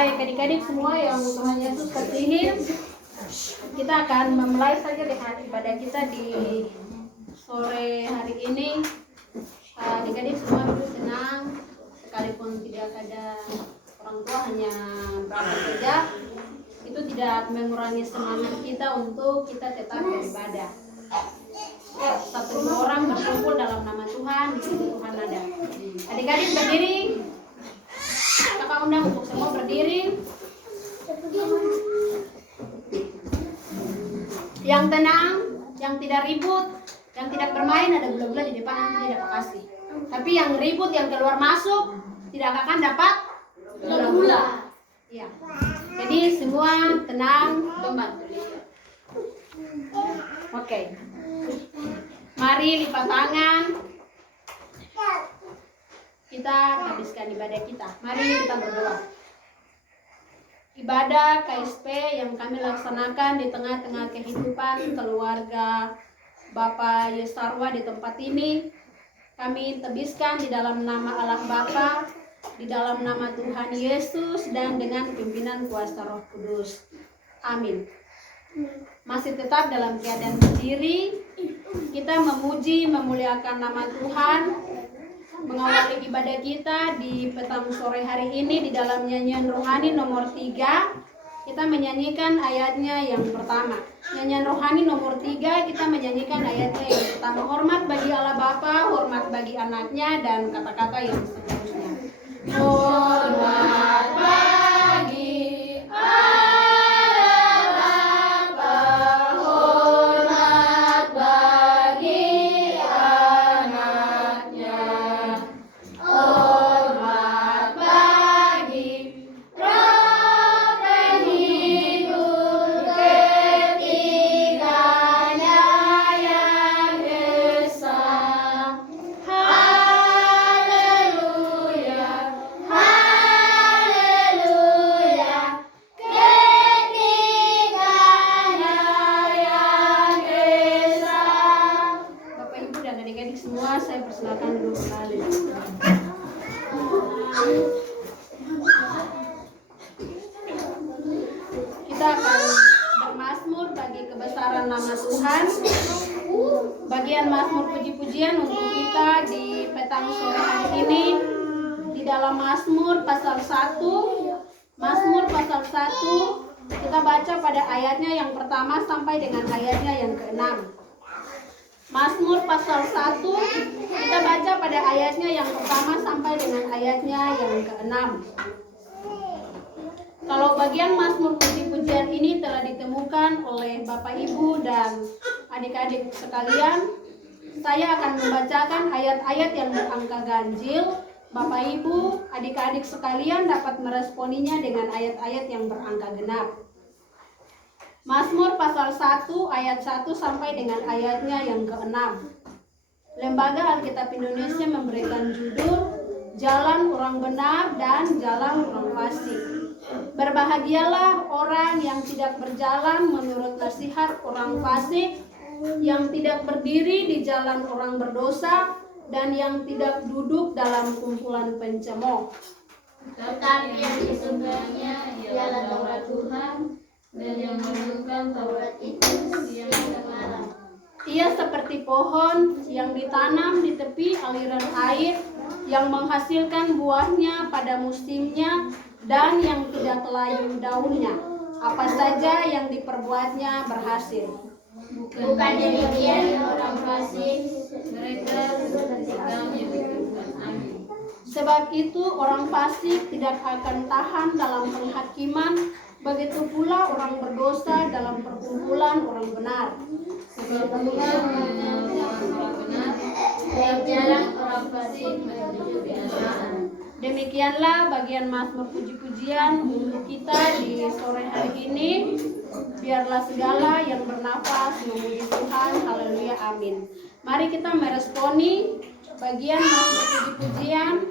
baik adik-adik semua yang Tuhan Yesus kasihi, kita akan memulai saja dengan ibadah kita di sore hari ini. Adik-adik semua duduk tenang, sekalipun tidak ada orang tua, hanya berapa saja, itu tidak mengurangi semangat kita untuk kita tetap beribadah. Satu dua orang berkumpul dalam nama Tuhan, di sini Tuhan ada. Adik-adik berdiri. Kakak undang untuk semua berdiri. Yang tenang, yang tidak ribut, yang tidak bermain, ada gula-gula di depan nanti dia dapat kasih. Tapi yang ribut, yang keluar masuk, tidak akan dapat gula-gula. Ya. Jadi semua tenang, membantu. Oke. Mari lipat tangan. Kita habiskan ibadah kita. Mari kita berdoa. Ibadah KSP yang kami laksanakan di tengah-tengah kehidupan keluarga Bapak Yesarwa di tempat ini, kami tebiskan di dalam nama Allah Bapa, di dalam nama Tuhan Yesus, dan dengan pimpinan kuasa Roh Kudus. Amin. Masih tetap dalam keadaan berdiri, kita memuji, memuliakan nama Tuhan, mengawali ibadah kita di petang sore hari ini di dalam nyanyian rohani nomor 3. Kita menyanyikan ayatnya yang pertama. Nyanyian rohani nomor 3, kita menyanyikan ayatnya yang pertama. Hormat bagi Allah Bapa, hormat bagi anaknya, dan kata-kata yang seterusnya. Hormat bagi bagian Mazmur puji-pujian untuk kita di petang sore hari ini di dalam Mazmur pasal 1. Mazmur pasal 1 kita baca pada ayatnya yang pertama sampai dengan ayatnya yang ke-6. Mazmur pasal 1 kita baca pada ayatnya yang pertama sampai dengan ayatnya yang ke-6. Kalau bagian Mazmur puji-pujian ini telah ditemukan oleh Bapak Ibu dan adik-adik sekalian, saya akan membacakan ayat-ayat yang berangka ganjil. Bapak Ibu, adik-adik sekalian dapat meresponinya dengan ayat-ayat yang berangka genap. Mazmur pasal 1 ayat 1 sampai dengan ayatnya yang ke-6. Lembaga Alkitab Indonesia memberikan judul Jalan Orang Benar dan Jalan Orang Fasik. Berbahagialah orang yang tidak berjalan menurut nasihat orang fasik, yang tidak berdiri di jalan orang berdosa, dan yang tidak duduk dalam kumpulan pencemooh. Tetapi yang disukainya ialah Taurat Tuhan, dan yang merenungkan Taurat itu siang dan malam. Ia seperti pohon yang ditanam di tepi aliran air, yang menghasilkan buahnya pada musimnya, dan yang tidak layu daunnya. Apa saja yang diperbuatnya berhasil. Bukan demikian orang fasik, mereka tinggalnya di tempat angin. Sebab itu orang fasik tidak akan tahan dalam penghakiman, begitu pula orang berdosa dalam perkumpulan orang benar. Sebab Tuhan mengenal jalan orang benar, dan jalan orang fasik menuju kebinasaan. Demikianlah bagian Mazmur puji-pujian untuk kita di sore hari ini. Biarlah segala yang bernafas memuji Tuhan. Haleluya, amin. Mari kita meresponi bagian Mazmur puji-pujian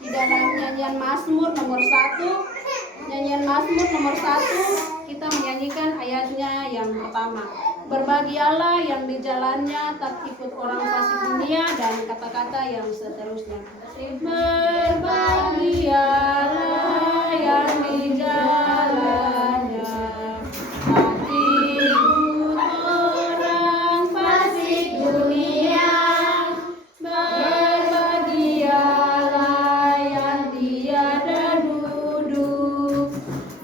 di dalam nyanyian Mazmur nomor 1. Nyanyian Mazmur nomor 1 kita menyanyikan ayatnya yang pertama. Berbahagialah yang di jalannya tak ikut orang fasik dunia, dan kata-kata yang seterusnya. Berbahagialah yang di jalannya. Hatiku orang fasik dunia, berbahagialah yang tiada duduk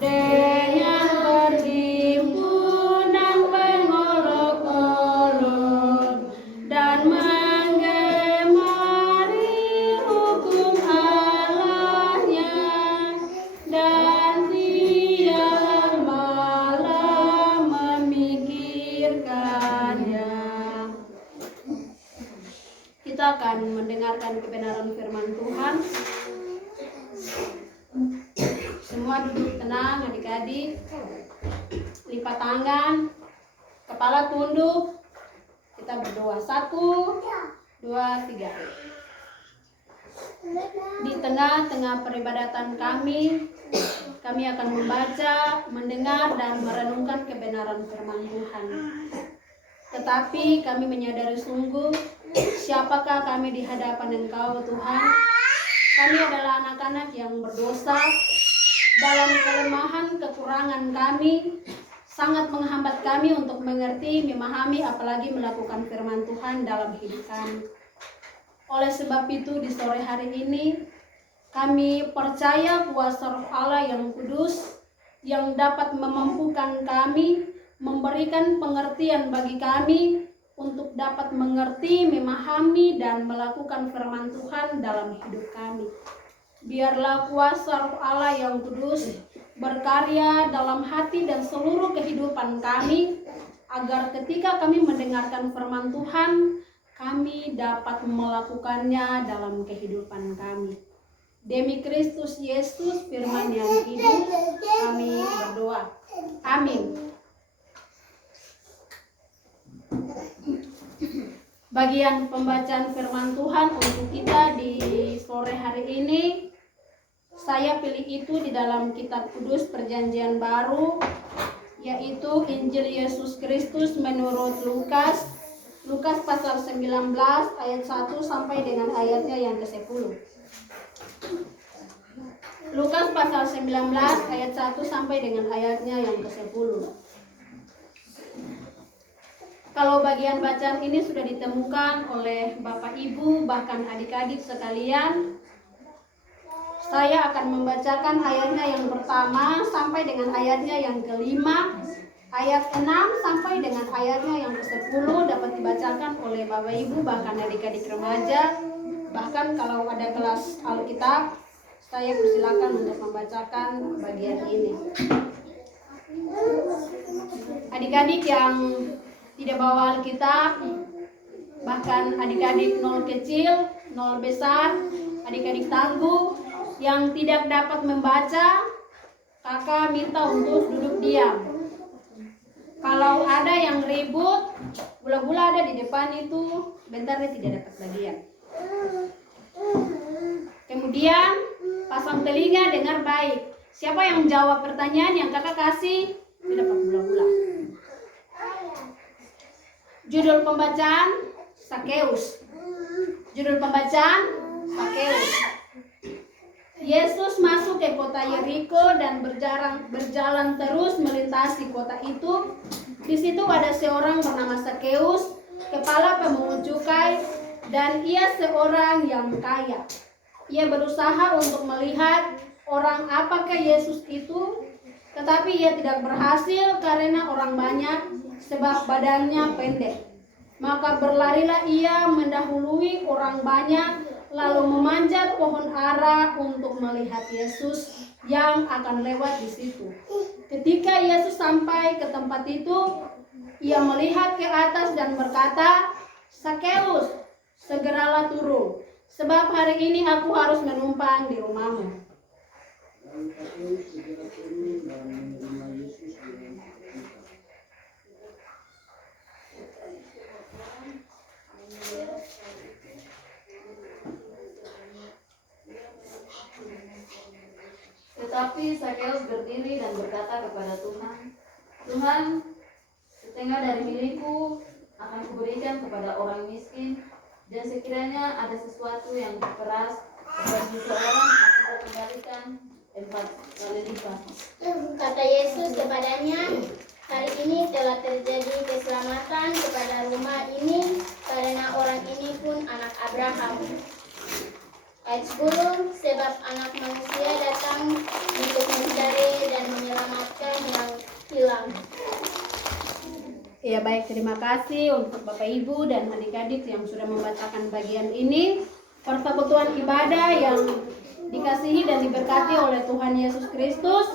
dengan perhimpunan pengolok-olok dan menggemari hukum Allahnya, dan siang malam memikirkannya. Kita akan mendengarkan kebenaran firman Tuhan. Semua duduk tenang, adik-adik. Lipat tangan, kepala tunduk. Kita berdoa. 1, 2, 3. Di tengah-tengah peribadatan kami akan membaca, mendengar, dan merenungkan kebenaran firman Tuhan. Tetapi kami menyadari sungguh siapakah kami di hadapan Engkau, Tuhan. Kami adalah anak-anak yang berdosa. Dalam kelemahan, kekurangan kami sangat menghambat kami untuk mengerti, memahami, apalagi melakukan firman Tuhan dalam hidup kami. Oleh sebab itu, di sore hari ini kami percaya kuasa Roh Allah yang kudus yang dapat memampukan kami, memberikan pengertian bagi kami untuk dapat mengerti, memahami, dan melakukan firman Tuhan dalam hidup kami. Biarlah kuasa Roh Allah yang kudus berkarya dalam hati dan seluruh kehidupan kami, agar ketika kami mendengarkan firman Tuhan, kami dapat melakukannya dalam kehidupan kami. Demi Kristus Yesus, firman yang hidup, kami berdoa. Amin. Bagian pembacaan firman Tuhan untuk kita di sore hari ini, saya pilih itu di dalam kitab kudus perjanjian baru, yaitu Injil Yesus Kristus menurut Lukas pasal 19 ayat 1 sampai dengan ayatnya yang ke-10. Lukas pasal 19 ayat 1 sampai dengan ayatnya yang ke-10. Kalau bagian bacaan ini sudah ditemukan oleh Bapak Ibu bahkan adik-adik sekalian, saya akan membacakan ayatnya yang pertama sampai dengan ayatnya yang kelima. Ayat 6 sampai dengan ayatnya yang ke-10 dapat dibacakan oleh Bapak Ibu bahkan adik-adik remaja. Bahkan kalau ada kelas Alkitab, saya persilakan untuk membacakan bagian ini. Adik-adik yang tidak bawa Alkitab, bahkan adik-adik 0 kecil, 0 besar, adik-adik tangguh yang tidak dapat membaca, kakak minta untuk duduk diam. Kalau ada yang ribut, gula-gula ada di depan itu, bentar dia tidak dapat bagian. Kemudian pasang telinga, dengar baik. Siapa yang jawab pertanyaan yang kakak kasih, dia dapat gula-gula. Judul pembacaan, Sakeus. Judul pembacaan, Sakeus. Yesus masuk ke kota Yeriko dan berjalan terus melintasi kota itu. Di situ ada seorang bernama Sakeus, kepala pemungut cukai, dan ia seorang yang kaya. Ia berusaha untuk melihat orang apakah Yesus itu, tetapi ia tidak berhasil karena orang banyak, sebab badannya pendek. Maka berlarilah ia mendahului orang banyak, lalu memanjat pohon ara untuk melihat Yesus yang akan lewat di situ. Ketika Yesus sampai ke tempat itu, ia melihat ke atas dan berkata, "Sakeus, segeralah turun, sebab hari ini aku harus menumpang di rumahmu." Tetapi Sakeus berdiri dan berkata kepada Tuhan, "Tuhan, setengah dari milikku akan kuberikan kepada orang miskin, dan sekiranya ada sesuatu yang keras bagi seseorang akan kukembalikan 4 kali lipat. Kata Yesus kepadanya, hari ini telah terjadi keselamatan kepada rumah ini, karena orang ini pun anak Abraham. Ayat 10, sebab anak manusia datang untuk mencari dan menyelamatkan yang hilang. Ya baik, terima kasih untuk Bapak Ibu dan adik-adik yang sudah membacakan bagian ini. Persekutuan ibadah yang dikasihi dan diberkati oleh Tuhan Yesus Kristus.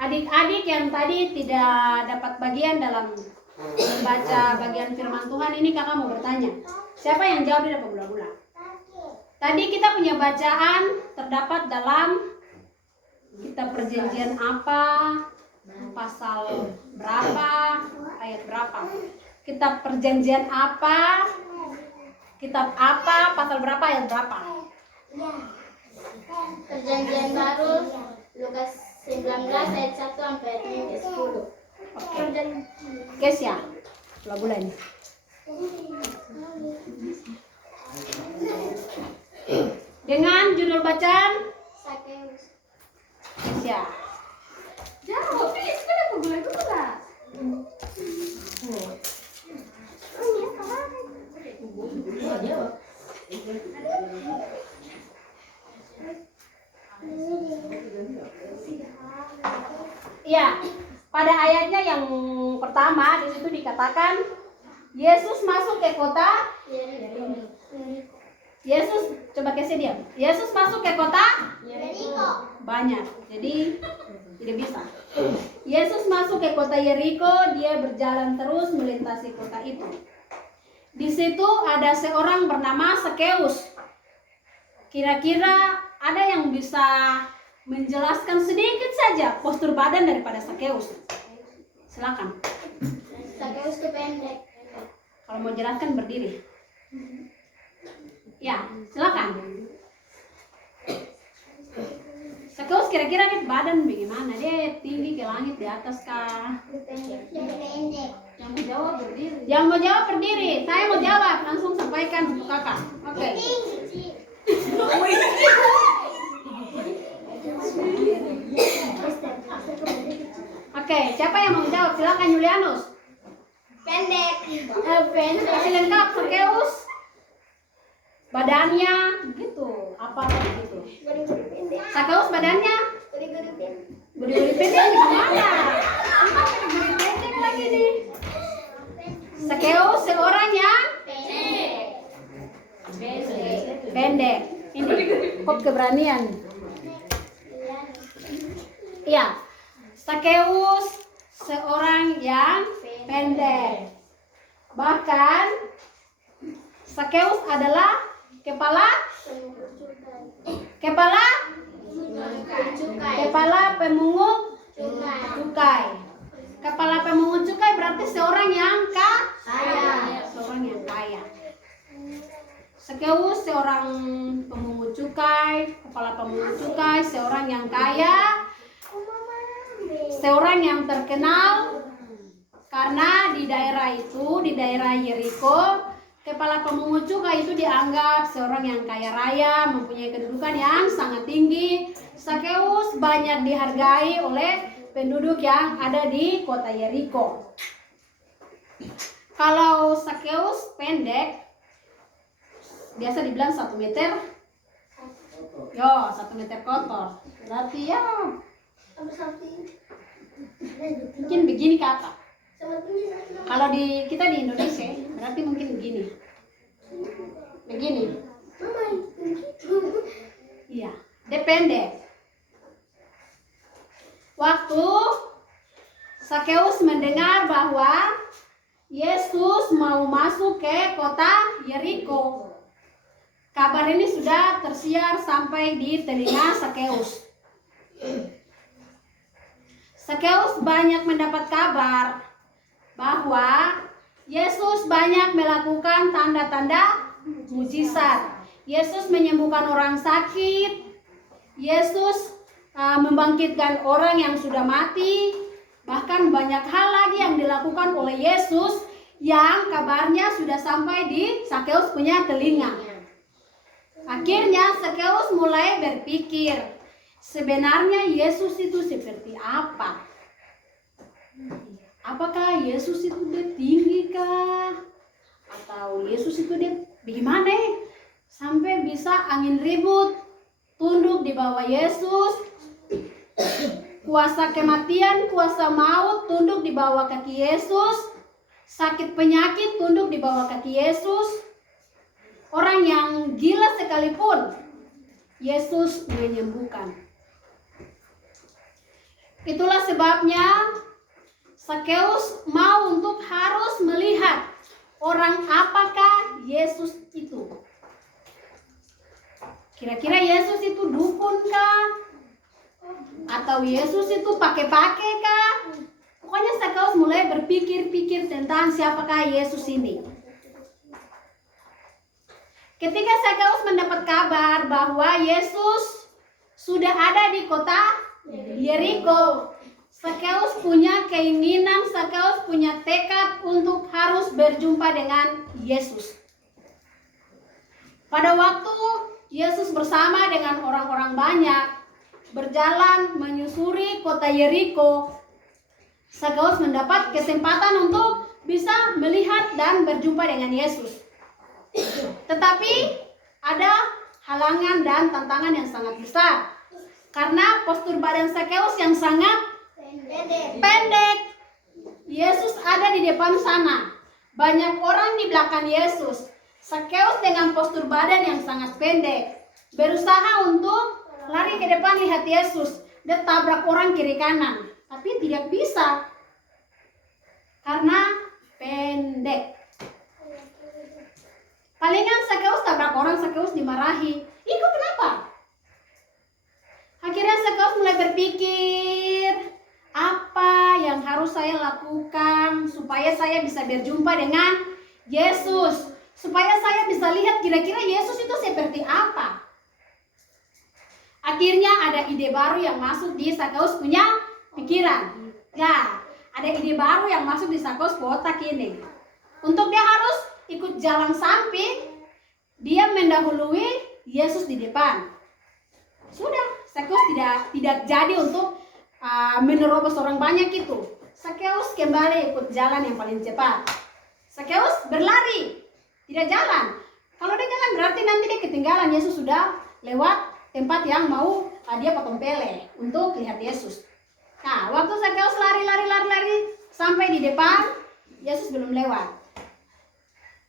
Adik-adik yang tadi tidak dapat bagian dalam membaca bagian firman Tuhan ini, kakak mau bertanya. Siapa yang jawab di depan bola-bola? Tadi kita punya bacaan terdapat dalam kitab perjanjian apa, pasal berapa, ayat berapa. Kitab perjanjian apa, kitab apa, pasal berapa, ayat berapa. Perjanjian baru Lukas 19 ayat 1 sampai ayat 10. Oke. Kes ya, bola-bola ini. Dengan judul bacaan Sakeus. ya. Jawab, please, pada bola-bola. Ya, pada ayatnya yang pertama di situ dikatakan Yesus masuk ke kota. Yesus, coba kasih diam. Yesus masuk ke kota Yeriko. banyak, jadi tidak bisa. Yesus masuk ke kota Yeriko, dia berjalan terus melintasi kota itu. Di situ ada seorang bernama Sakeus. Kira-kira ada yang bisa menjelaskan sedikit saja postur badan daripada Sakeus? Silakan. Sakeus itu pendek. Kalau mau jelaskan berdiri. Ya, silakan. Sakeus kira-kira badan bagaimana? Dia tinggi ke langit, di atas kah? Pendek. Yang mau jawab berdiri. Yang mau jawab berdiri. Saya mau jawab, langsung sampaikan untuk kakak. Oke. Oke, siapa yang mau jawab? Silakan Julianus. Pendek. Kasih lengkap Sakeus. Badannya gitu, apa gitu. Sakeus badannya budi-budi pendek gimana? Apa budi-budi pendek lagi nih? Sakeus seorang yang pendek. Ini kok keberanian. Iya. Sakeus seorang yang pendek. Bahkan Sakeus adalah kepala pemungut cukai. Kepala pemungut cukai berarti seorang yang kaya. Seorang yang kaya. Sakeus seorang pemungut cukai, kepala pemungut cukai, seorang yang kaya, seorang yang terkenal karena di daerah itu, di daerah Yeriko, kepala pemungut cukai itu dianggap seorang yang kaya raya, mempunyai kedudukan yang sangat tinggi. Sakeus banyak dihargai oleh penduduk yang ada di kota Yeriko. Kalau Sakeus pendek, biasa dibilang 1 meter. Yo, 1 meter kotor. Berarti ya mungkin begini kakak. Kalau kita di Indonesia, berarti mungkin begini. Begini. Iya, dia pendek. Waktu Sakeus mendengar bahwa Yesus mau masuk ke kota Yeriko, kabar ini sudah tersiar sampai di telinga Sakeus. Sakeus banyak mendapat kabar bahwa Yesus banyak melakukan tanda-tanda mujizat. Yesus menyembuhkan orang sakit. Yesus membangkitkan orang yang sudah mati. Bahkan banyak hal lagi yang dilakukan oleh Yesus yang kabarnya sudah sampai di Sakeus punya telinga. Akhirnya Sakeus mulai berpikir, sebenarnya Yesus itu seperti apa? Apakah Yesus itu dia tinggi kah? Atau Yesus itu dia bagaimana ya? Sampai bisa angin ribut tunduk di bawah Yesus, kuasa kematian, kuasa maut tunduk di bawah kaki Yesus, sakit penyakit tunduk di bawah kaki Yesus, orang yang gila sekalipun Yesus menyembuhkan. Itulah sebabnya Sakeus mau untuk harus melihat orang apakah Yesus itu. Kira-kira Yesus itu dukun kah? Atau Yesus itu pakai-pakai kah? Pokoknya Sakeus mulai berpikir-pikir tentang siapakah Yesus ini. Ketika Sakeus mendapat kabar bahwa Yesus sudah ada di kota Yeriko, Sakeus punya keinginan, Sakeus punya tekad untuk harus berjumpa dengan Yesus. Pada waktu Yesus bersama dengan orang-orang banyak berjalan menyusuri kota Yeriko, Sakeus mendapat kesempatan untuk bisa melihat dan berjumpa dengan Yesus. Tetapi ada halangan dan tantangan yang sangat besar karena postur badan Sakeus yang sangat pendek. Yesus ada di depan sana, banyak orang di belakang Yesus. Sakeus dengan postur badan yang sangat pendek berusaha untuk lari ke depan lihat Yesus. Dia tabrak orang kiri kanan, tapi tidak bisa karena pendek. Palingan Sakeus tabrak orang, Sakeus dimarahi. Ikut kenapa? Akhirnya Sakeus mulai berpikir, apa yang harus saya lakukan supaya saya bisa berjumpa dengan Yesus? Supaya saya bisa lihat kira-kira Yesus itu seperti apa. Akhirnya ada ide baru yang masuk di Sakeus punya pikiran. Ya, ada ide baru yang masuk di Sakeus otak ini. Untuk dia harus ikut jalan samping, dia mendahului Yesus di depan. Sudah, Sakeus tidak jadi untuk menerobos orang banyak itu. Sakeus kembali ikut jalan yang paling cepat. Sakeus berlari, tidak jalan. Kalau dia jalan berarti nanti dia ketinggalan. Yesus sudah lewat tempat yang mau dia potong pele untuk lihat Yesus. Nah, waktu Sakeus lari sampai di depan, Yesus belum lewat.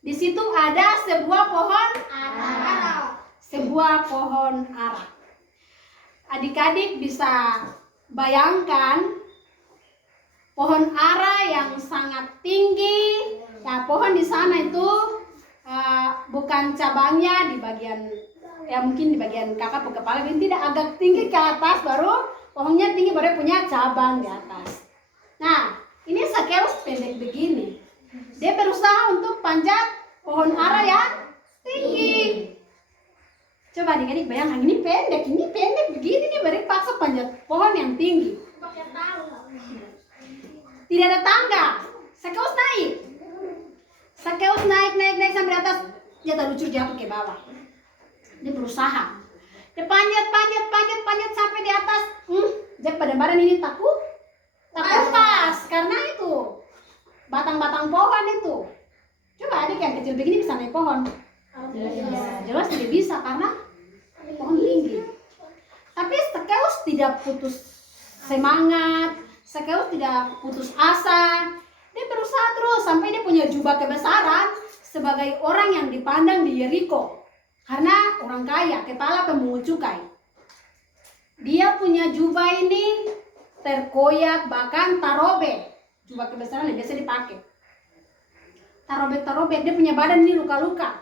Di situ ada sebuah pohon ara. Sebuah pohon ara. Adik-adik bisa bayangkan pohon ara yang sangat tinggi. Nah, pohon di sana itu bukan cabangnya di bagian, ya mungkin di bagian kakap ke kepala, dan tidak agak tinggi ke atas, baru pohonnya tinggi, baru punya cabang di atas. Nah, ini Sakeus pendek begini. Dia berusaha untuk panjat pohon ara yang tinggi. Coba adik-adik bayangkan, ini pendek begini nih, baru paksa panjat pohon yang tinggi. Tidak ada tangga. Sakeus naik sampai atas, dia terluncur jatuh ke bawah. Dia berusaha, dia panjat sampai di atas. Jadi pada badan ini takut pas karena itu batang-batang pohon itu. Coba adik yang kecil begini bisa naik pohon? Jelas tidak bisa karena pohon tinggi. Tapi Sakeus tidak putus semangat, Sakeus tidak putus asa. Dia berusaha terus sampai dia punya jubah kebesaran sebagai orang yang dipandang di Yeriko. Karena orang kaya, kepala pemungut cukai. Dia punya jubah ini terkoyak, bahkan tarobek. Jubah kebesaran yang biasa dipakai. Tarobek, dia punya badan ini luka-luka.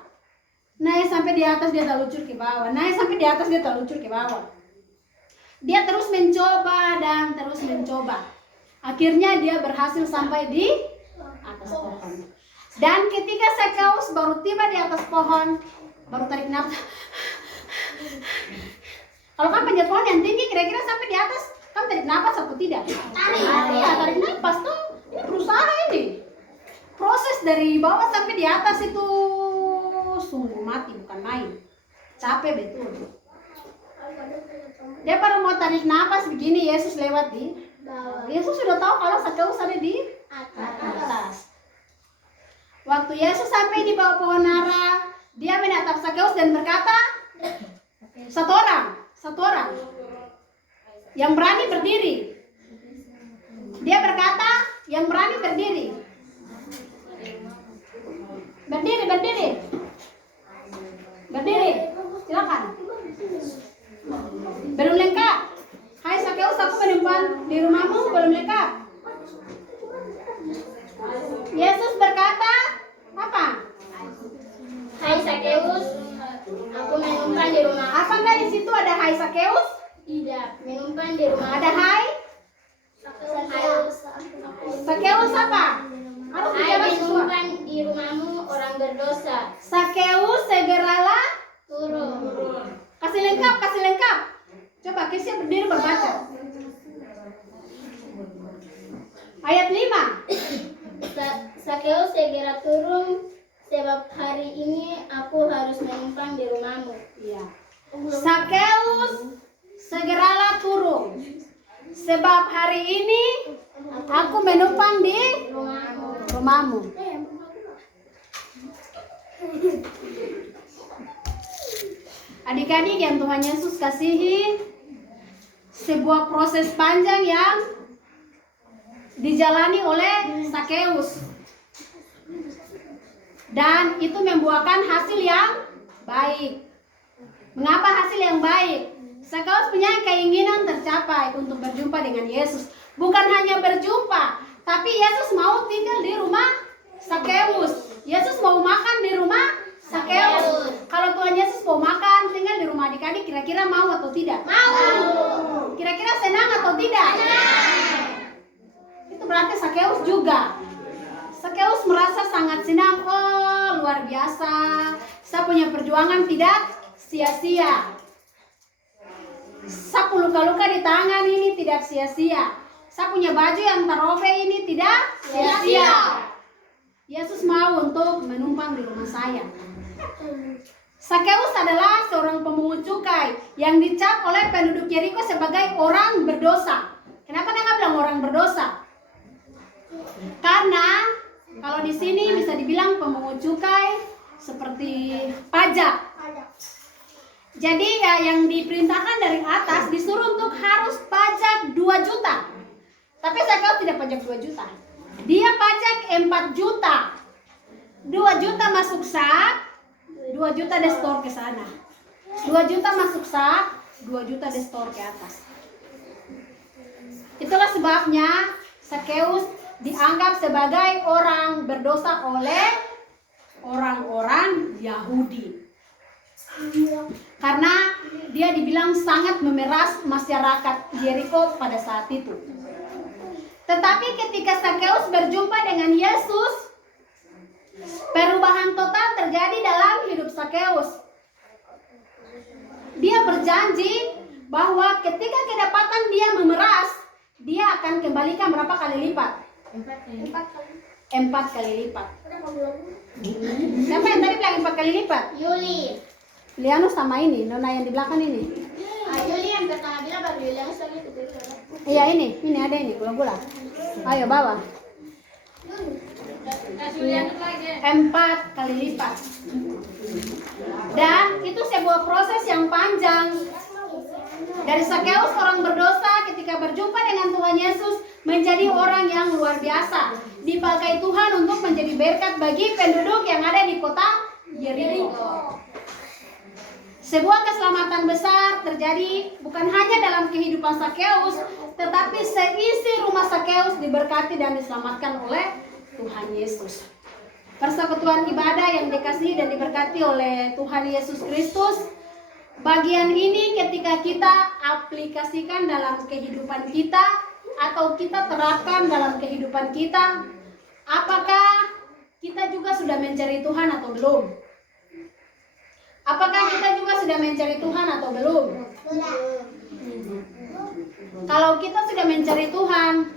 Naik sampai di atas, dia terluncur ke bawah. Naik sampai di atas, dia terluncur ke bawah. Dia terus mencoba dan terus mencoba. Akhirnya dia berhasil sampai di atas pohon. Dan ketika Sakeus baru tiba di atas pohon, baru tarik nafas. Kalau kan panjat pohon yang tinggi, kira-kira sampai di atas, kan tarik nafas atau tidak? Tarik nafas tuh. Ini berusaha ini. Proses dari bawah sampai di atas itu sungguh mati, bukan main. Capek betul. Dia baru mau tarik napas begini, Yesus lewat di bawah. Yesus sudah tahu kalau Sakeus ada di atas. Waktu Yesus sampai di bawah pohon ara, dia menatap Sakeus dan berkata, satu orang yang berani berdiri. Dia berkata, yang berani berdiri. Berdiri, silakan. Belum lengkap. Hai Sakeus, aku menumpang di rumahmu, belum lengkap. Yesus berkata, apa? Hai Sakeus, aku menumpang di rumah. Apa enggak di situ ada hai Sakeus? Tidak, menumpang di rumah. Ada hai? Sakeus. Sakeus apa? Harus Hai bicara sesuatu. menumpang di rumahmu orang berdosa. Sakeus segeralah Turun. kasih lengkap. Coba Kesia berdiri berbaca. Ayat 5. Sakeus segera turun, sebab hari ini aku harus menumpang di rumahmu. Iya. Sakeus segeralah turun, sebab hari ini aku menumpang di rumahmu. Adik-adik yang Tuhan Yesus kasihi, sebuah proses panjang yang dijalani oleh Sakeus, dan itu membuahkan hasil yang baik. Mengapa hasil yang baik? Sakeus punya keinginan tercapai untuk berjumpa dengan Yesus. Bukan hanya berjumpa, tapi Yesus mau tinggal di rumah Sakeus. Yesus mau makan di rumah Sakeus. Kalau Tuhan Yesus mau makan, tinggal di rumah adik-adik, kira-kira mau atau tidak? Mau. Kira-kira senang atau tidak? Itu berarti Sakeus juga. Sakeus merasa sangat senang. Oh, luar biasa. Saya punya perjuangan tidak sia-sia. Saya luka-luka di tangan ini tidak sia-sia. Saya punya baju yang terobek ini tidak sia-sia. Yesus mau untuk menumpang di rumah saya. Sakeus adalah seorang pemungut cukai yang dicap oleh penduduk Yeriko sebagai orang berdosa. Kenapa dia nggak bilang orang berdosa? Karena kalau di sini bisa dibilang pemungut cukai seperti pajak. Jadi ya, yang diperintahkan dari atas disuruh untuk harus pajak 2 juta. Tapi Sakeus tidak pajak 2 juta. Dia pajak 4 juta. 2 juta masuk sak, 2 juta dia store ke sana. 2 juta masuk sak, 2 juta dia store ke atas. Itulah sebabnya Sakeus dianggap sebagai orang berdosa oleh orang-orang Yahudi. Karena dia dibilang sangat memeras masyarakat Yeriko pada saat itu. Tetapi ketika Sakeus berjumpa dengan Yesus, perubahan total terjadi dalam hidup Sakeus. Dia berjanji bahwa ketika kedapatan dia memeras, dia akan kembalikan berapa kali lipat? 4 kali lipat. Siapa yang tadi bilang 4 kali lipat? Yuli. Liano sama ini, Nona yang di belakang ini. Yuli yang pertama bilang baru Yulianus lagi. Iya ini ada ini gula-gula. Ayo bawa. 4 kali lipat. Dan itu sebuah proses yang panjang. Dari Sakeus orang berdosa ketika berjumpa dengan Tuhan Yesus menjadi orang yang luar biasa. Dipakai Tuhan untuk menjadi berkat bagi penduduk yang ada di kota Yeriko. Sebuah keselamatan besar terjadi bukan hanya dalam kehidupan Sakeus, tetapi seisi rumah Sakeus diberkati dan diselamatkan oleh Tuhan Yesus. Persekutuan ibadah yang dikasihi dan diberkati oleh Tuhan Yesus Kristus, bagian ini ketika kita aplikasikan dalam kehidupan kita atau kita terapkan dalam kehidupan kita, apakah kita juga sudah mencari Tuhan atau belum? Apakah kita juga sudah mencari Tuhan atau belum? Kalau kita sudah mencari Tuhan,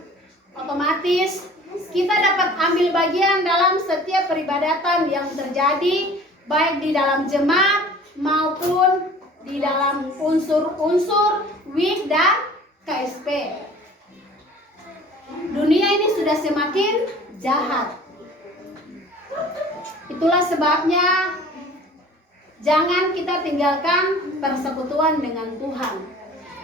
otomatis kita dapat ambil bagian dalam setiap peribadatan yang terjadi, baik di dalam jemaat maupun di dalam unsur-unsur WIK dan KSP. Dunia ini sudah semakin jahat. Itulah sebabnya jangan kita tinggalkan persekutuan dengan Tuhan.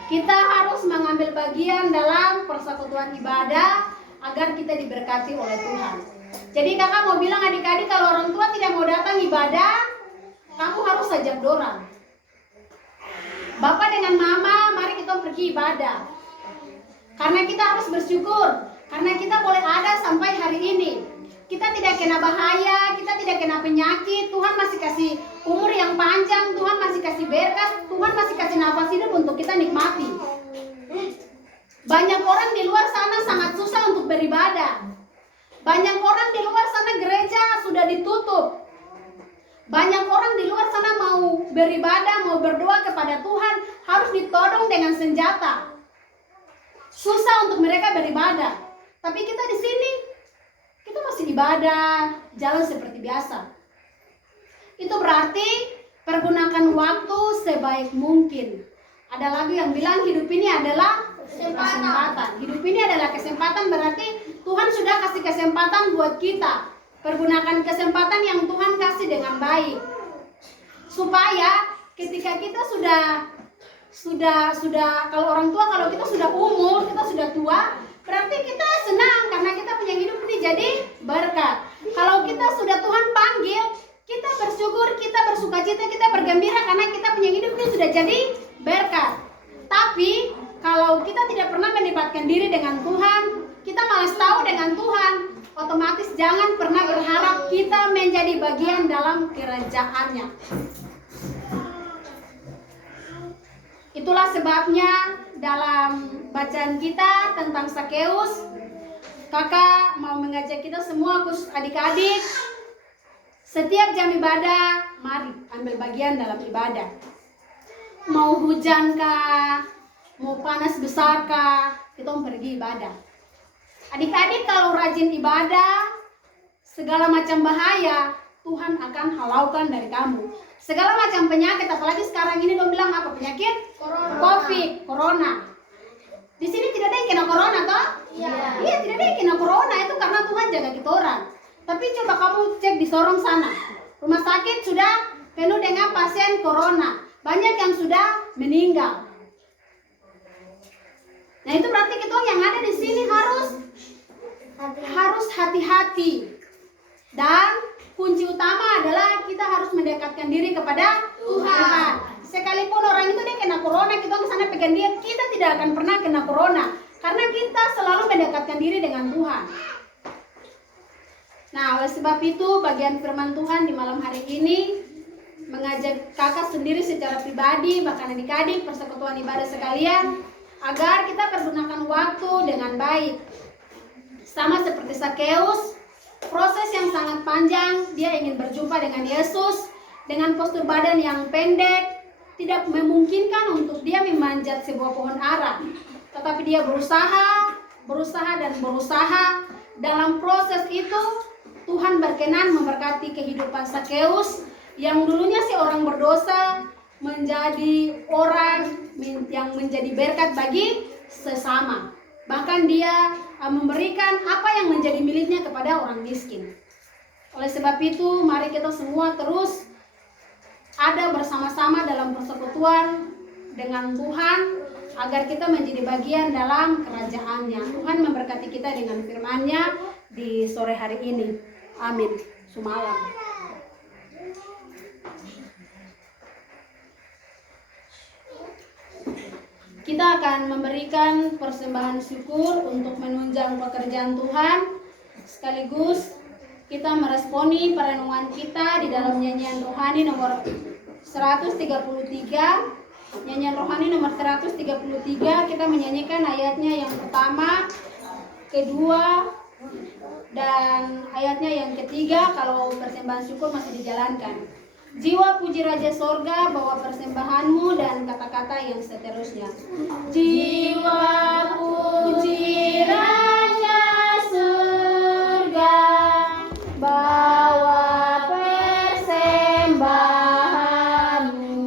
Kita harus mengambil bagian dalam persekutuan ibadah agar kita diberkati oleh Tuhan. Jadi kakak mau bilang adik-adik, kalau orang tua tidak mau datang ibadah, kamu harus ajak dorang. Bapak dengan mama, mari kita pergi ibadah. Karena kita harus bersyukur, karena kita boleh ada sampai hari ini. Kita tidak kena bahaya, kita tidak kena penyakit. Tuhan masih kasih umur yang panjang, Tuhan masih kasih berkat, Tuhan masih kasih nafas hidup untuk kita nikmati. Banyak orang di luar sana sangat susah untuk beribadah. Banyak orang di luar sana gereja sudah ditutup. Banyak orang di luar sana mau beribadah, mau berdoa kepada Tuhan, harus ditodong dengan senjata. Susah untuk mereka beribadah. Tapi kita di sini, kita masih ibadah, jalan seperti biasa. Itu berarti pergunakan waktu sebaik mungkin. Ada lagu yang bilang hidup ini adalah kesempatan. Hidup ini adalah kesempatan, berarti Tuhan sudah kasih kesempatan buat kita. Pergunakan kesempatan yang Tuhan kasih dengan baik. Supaya ketika kita sudah kalau orang tua, kalau kita sudah umur, kita sudah tua, berarti kita senang karena kita punya hidup ini jadi berkat. Kalau kita sudah Tuhan panggil, kita bersyukur, kita bersukacita, kita bergembira karena kita punya hidup ini sudah jadi berkat. Tapi kalau kita tidak pernah melibatkan diri dengan Tuhan, kita malas tahu dengan Tuhan, otomatis jangan pernah berharap kita menjadi bagian dalam kerajaannya. Itulah sebabnya dalam bacaan kita tentang Sakeus, kakak mau mengajak kita semua, khusus adik-adik, setiap jam ibadah, mari ambil bagian dalam ibadah. Mau hujan kah, mau panas besar kah, kita mau pergi ibadah. Adik-adik kalau rajin ibadah, segala macam bahaya Tuhan akan halaukan dari kamu. Segala macam penyakit, apalagi sekarang ini dong bilang apa penyakit? Covid, corona. Di sini tidak ada yang kena corona toh? Iya, tidak ada yang kena corona, itu karena Tuhan jaga kita orang. Tapi coba kamu cek di Sorong sana, rumah sakit sudah penuh dengan pasien corona. Banyak yang sudah meninggal. Nah itu berarti kita yang ada di sini harus hati-hati. Dan kunci utama adalah kita harus mendekatkan diri kepada Tuhan. Sekalipun orang itu dia kena corona, kita ke sana pegang dia, kita tidak akan pernah kena corona. Karena kita selalu mendekatkan diri dengan Tuhan. Nah, oleh sebab itu bagian firman Tuhan di malam hari ini mengajak kakak sendiri secara pribadi, bahkan adik-adik, persekutuan ibadah sekalian, agar kita pergunakan waktu dengan baik. Sama seperti Sakeus, proses yang sangat panjang, dia ingin berjumpa dengan Yesus, dengan postur badan yang pendek, tidak memungkinkan untuk dia memanjat sebuah pohon ara. Tetapi dia berusaha. Dalam proses itu, Tuhan berkenan memberkati kehidupan Sakeus, yang dulunya si orang berdosa, menjadi orang yang menjadi berkat bagi sesama. Bahkan dia memberikan apa yang menjadi miliknya kepada orang miskin. Oleh sebab itu, mari kita semua terus ada bersama-sama dalam persekutuan dengan Tuhan, agar kita menjadi bagian dalam kerajaannya. Tuhan memberkati kita dengan firman-Nya di sore hari ini. Amin. Sumalam. Kita akan memberikan persembahan syukur untuk menunjang pekerjaan Tuhan. Sekaligus kita meresponi perenungan kita di dalam nyanyian rohani nomor 133. Nyanyian rohani nomor 133, kita menyanyikan ayatnya yang pertama, kedua, dan ayatnya yang ketiga. Kalau persembahan syukur masih dijalankan. Jiwa puji Raja Sorga, bawa persembahanmu, dan kata-kata yang seterusnya. Jiwa puji Raja Surga, bawa persembahanmu,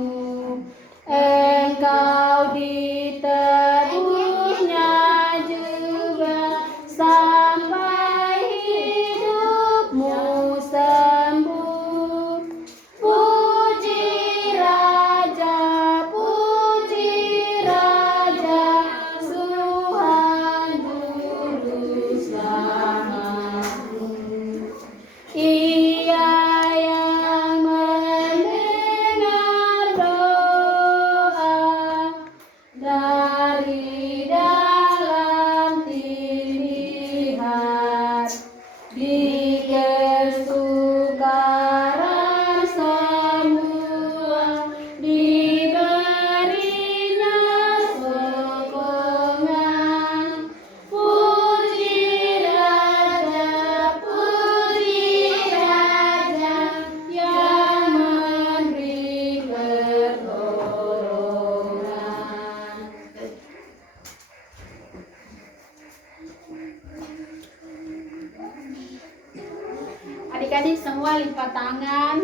Adik-adik semua lipat tangan.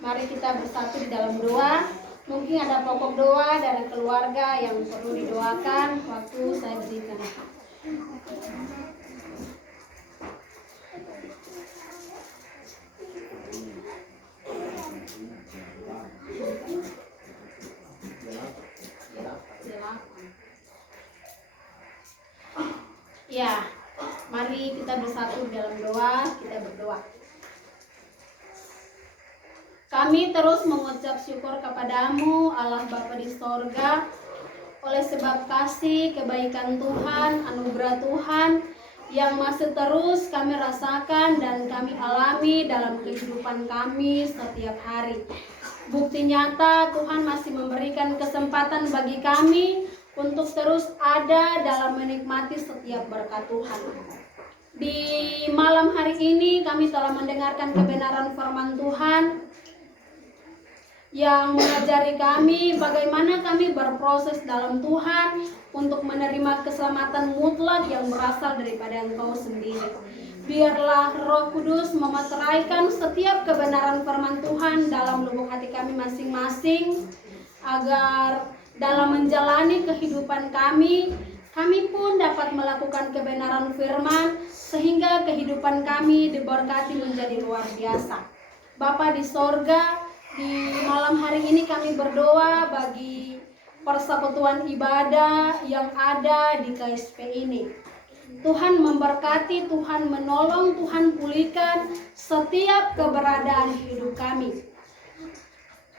Mari kita bersatu di dalam doa. Mungkin ada pokok doa dari keluarga yang perlu didoakan waktu saya berikan. Ya, mari kita bersatu dalam doa, kita berdoa. Kami terus mengucap syukur kepadamu, Allah Bapa di sorga, oleh sebab kasih, kebaikan Tuhan, anugerah Tuhan, yang masih terus kami rasakan dan kami alami dalam kehidupan kami setiap hari. Bukti nyata Tuhan masih memberikan kesempatan bagi kami untuk terus ada dalam menikmati setiap berkat Tuhan. Di malam hari ini kami telah mendengarkan kebenaran firman Tuhan yang mengajari kami bagaimana kami berproses dalam Tuhan untuk menerima keselamatan mutlak yang berasal daripada Engkau sendiri. Biarlah Roh Kudus memeteraikan setiap kebenaran firman Tuhan dalam lubuk hati kami masing-masing, agar dalam menjalani kehidupan kami pun dapat melakukan kebenaran firman sehingga kehidupan kami diberkati menjadi luar biasa. Bapa di sorga, di malam hari ini kami berdoa bagi persekutuan ibadah yang ada di KSP ini. Tuhan memberkati, Tuhan menolong, Tuhan pulihkan setiap keberadaan hidup kami.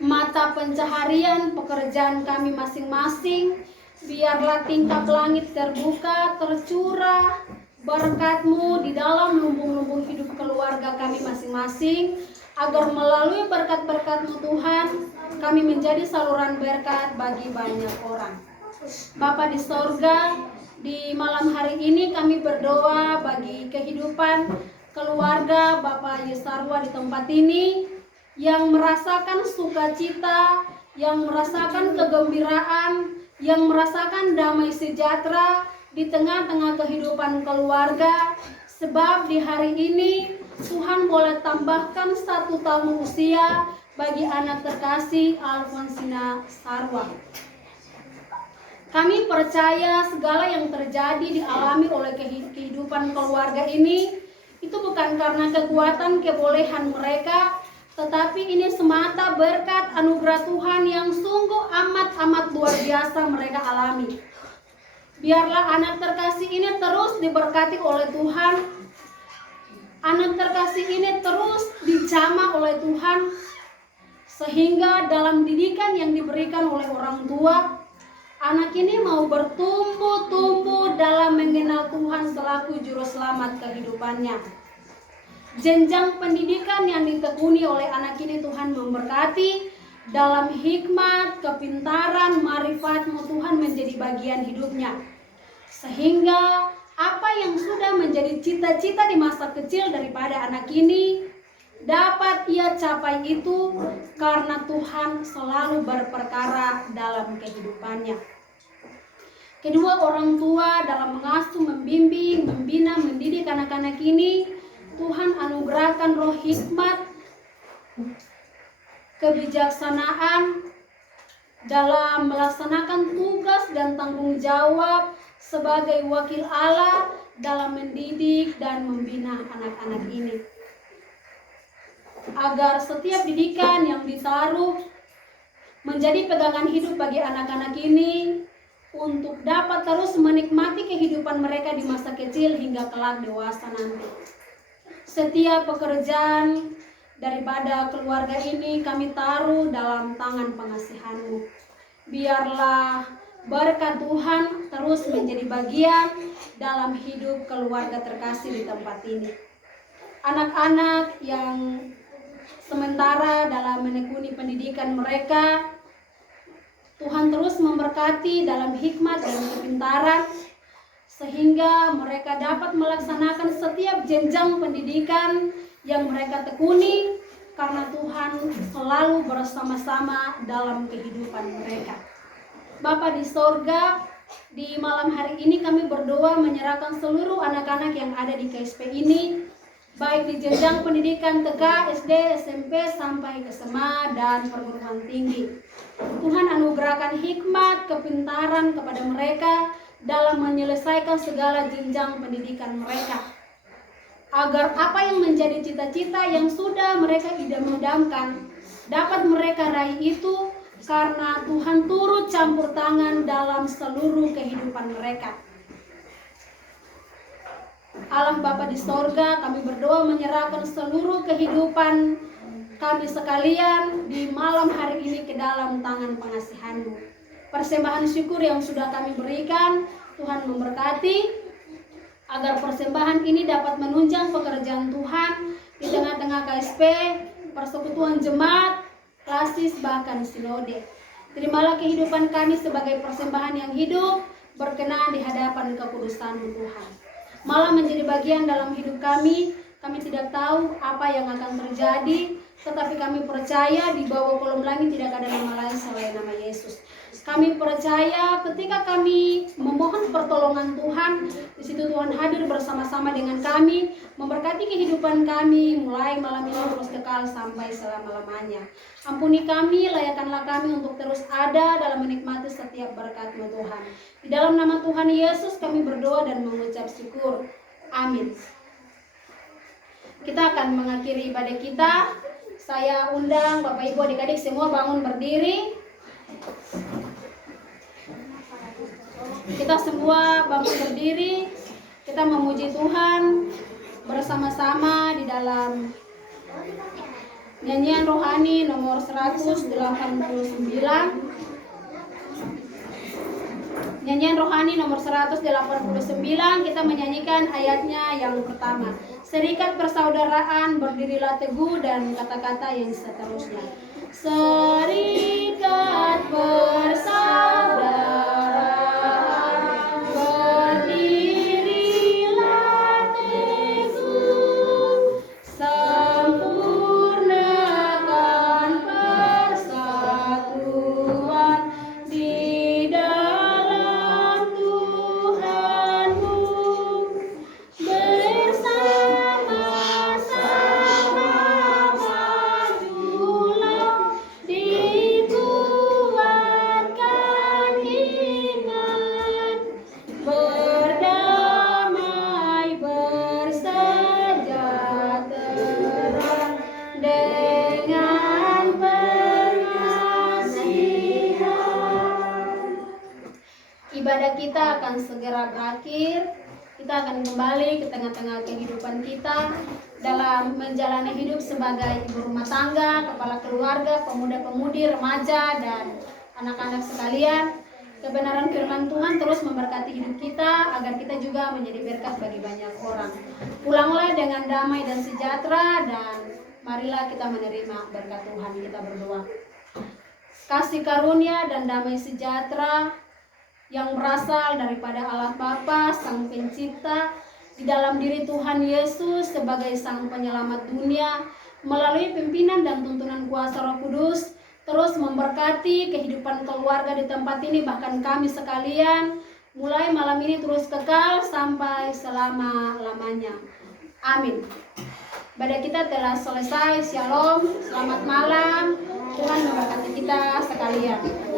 Mata pencaharian pekerjaan kami masing-masing, biarlah tingkap langit terbuka, tercurah berkat-Mu di dalam lumbung-lumbung hidup keluarga kami masing-masing, agar melalui berkat-berkat-Mu Tuhan, kami menjadi saluran berkat bagi banyak orang. Bapa di sorga, di malam hari ini kami berdoa bagi kehidupan keluarga Bapak Yesarwa di tempat ini, yang merasakan sukacita, yang merasakan kegembiraan, yang merasakan damai sejahtera di tengah-tengah kehidupan keluarga. Sebab di hari ini Tuhan boleh tambahkan 1 tahun usia bagi anak terkasih Alfonsina Sarwa. Kami percaya segala yang terjadi dialami oleh kehidupan keluarga ini itu bukan karena kekuatan kebolehan mereka, tetapi ini semata berkat anugerah Tuhan yang sungguh amat luar biasa mereka alami. Biarlah anak terkasih ini terus diberkati oleh Tuhan. Anak terkasih ini terus dijamah oleh Tuhan, sehingga dalam didikan yang diberikan oleh orang tua, anak ini mau bertumbuh dalam mengenal Tuhan selaku juru selamat kehidupannya. Jenjang pendidikan yang ditekuni oleh anak ini Tuhan memberkati, dalam hikmat, kepintaran, marifat-Mu Tuhan menjadi bagian hidupnya. Sehingga apa yang sudah menjadi cita-cita di masa kecil daripada anak ini dapat ia capai itu karena Tuhan selalu berperkara dalam kehidupannya. Kedua orang tua dalam mengasuh, membimbing, membina, mendidik anak-anak ini, Tuhan anugerahkan roh hikmat, kebijaksanaan dalam melaksanakan tugas dan tanggung jawab sebagai wakil Allah dalam mendidik dan membina anak-anak ini. Agar setiap didikan yang ditaruh menjadi pegangan hidup bagi anak-anak ini untuk dapat terus menikmati kehidupan mereka di masa kecil hingga kelak dewasa nanti. Setiap pekerjaan daripada keluarga ini kami taruh dalam tangan pengasihan-Mu. Biarlah berkat Tuhan terus menjadi bagian dalam hidup keluarga terkasih di tempat ini. Anak-anak yang sementara dalam menekuni pendidikan mereka, Tuhan terus memberkati dalam hikmat dan kepintaran, sehingga mereka dapat melaksanakan setiap jenjang pendidikan yang mereka tekuni, karena Tuhan selalu bersama-sama dalam kehidupan mereka. Bapa di sorga, di malam hari ini kami berdoa menyerahkan seluruh anak-anak yang ada di KSP ini baik di jenjang pendidikan TK, SD, SMP, sampai ke SMA dan perguruan tinggi. Tuhan anugerahkan hikmat, kepintaran kepada mereka dalam menyelesaikan segala jenjang pendidikan mereka, agar apa yang menjadi cita-cita yang sudah mereka idam-idamkan dapat mereka raih itu, karena Tuhan turut campur tangan dalam seluruh kehidupan mereka. Allah Bapa di sorga, kami berdoa menyerahkan seluruh kehidupan kami sekalian di malam hari ini ke dalam tangan pengasihan-Mu. Persembahan syukur yang sudah kami berikan, Tuhan memberkati, agar persembahan ini dapat menunjang pekerjaan Tuhan di tengah-tengah KSP, persekutuan jemaat, klasis, bahkan sinode. Terimalah kehidupan kami sebagai persembahan yang hidup, berkenan di hadapan kekudusan-Mu Tuhan. Malah menjadi bagian dalam hidup kami tidak tahu apa yang akan terjadi, tetapi kami percaya di bawah kolom langit tidak ada nama lain selain nama Yesus. Kami percaya ketika kami memohon pertolongan Tuhan, di situ Tuhan hadir bersama-sama dengan kami, memberkati kehidupan kami mulai malam ini terus kekal sampai selama-lamanya. Ampuni kami, layakkanlah kami untuk terus ada dalam menikmati setiap berkat-Mu Tuhan. Di dalam nama Tuhan Yesus kami berdoa dan mengucap syukur. Amin. Kita akan mengakhiri ibadah kita. Saya undang Bapak Ibu adik-adik semua bangun berdiri. Kita semua bangun berdiri. Kita memuji Tuhan bersama-sama di dalam nyanyian rohani nomor 189. Nyanyian rohani nomor 189, kita menyanyikan ayatnya yang pertama. Serikat persaudaraan, berdirilah teguh, dan kata-kata yang seterusnya. Serikat persaudaraan, berdirilah teguh, sempurnakan persatuan di dalam Tuhanmu, bersama-sama majulah, dikuatkan iman, berdamai bersejahtera dengan pengasihan. Ibadah kita akan segera berakhir. Kita akan kembali ke tengah-tengah kehidupan kita dalam menjalani hidup sebagai ibu rumah tangga, kepala keluarga, pemuda-pemudi, remaja, dan anak-anak sekalian. Kebenaran firman Tuhan terus memberkati hidup kita agar kita juga menjadi berkat bagi banyak orang. Pulanglah dengan damai dan sejahtera, dan marilah kita menerima berkat Tuhan. Kita berdoa. Kasih karunia dan damai sejahtera yang berasal daripada Allah Bapa, Sang Pencipta, di dalam diri Tuhan Yesus sebagai Sang Penyelamat dunia, melalui pimpinan dan tuntunan kuasa Roh Kudus, terus memberkati kehidupan keluarga di tempat ini, bahkan kami sekalian, mulai malam ini terus kekal sampai selama-lamanya. Amin. Ibadah kita telah selesai. Shalom, selamat malam. Tuhan memberkati kita sekalian.